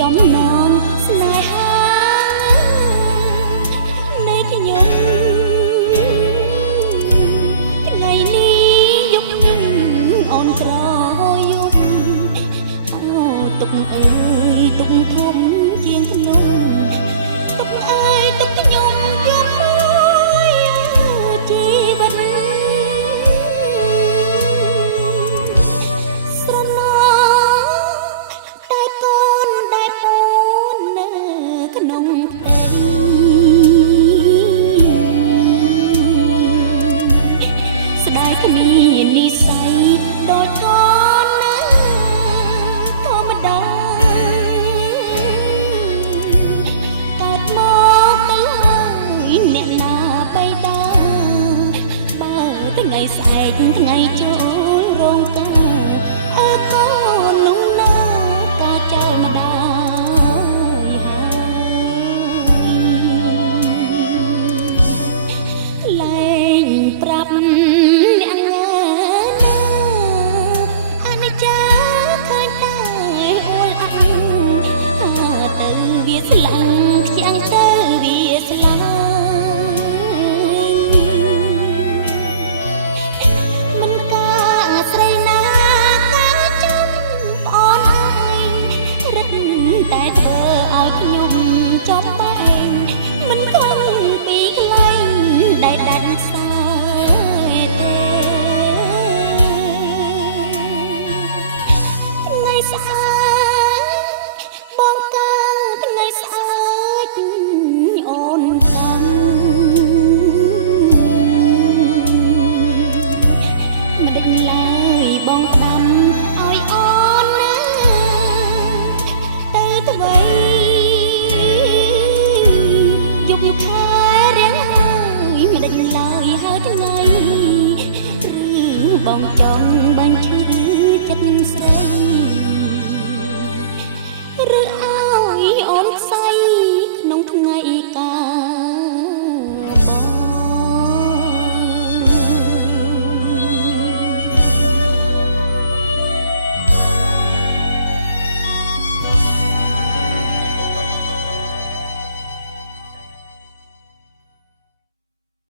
ចំនួនស្នេហានៃខ្ញុំថ្ងៃនេះយប់អូនក្រយប់អូទុកអើយទុកធំជាងខ្ញុំទុកអើយទុកខ្ញុំយប់មួយជីវិតស្រណោស្ដាយគ្មាននិស័យដូចកូនណាធម្មតាកើតមកទៅហើយអ្នកណាបៃតាបើថ្ងៃស្អែកថ្ងៃចូលរោងការអើកូននោះណាការចោលម្ដាយហើយលែងប្រាប់វាស្លាញ់ខ្ចាំងទៅវាស្លាញ់មិនការស្រីណាការចំប្អូនហើយរឹតតែធ្វើឲ្យខ្ញុំចំបែងមិនខំពីក្លែងដែលដាច់ខ្សែទេថ្ងៃស្អែក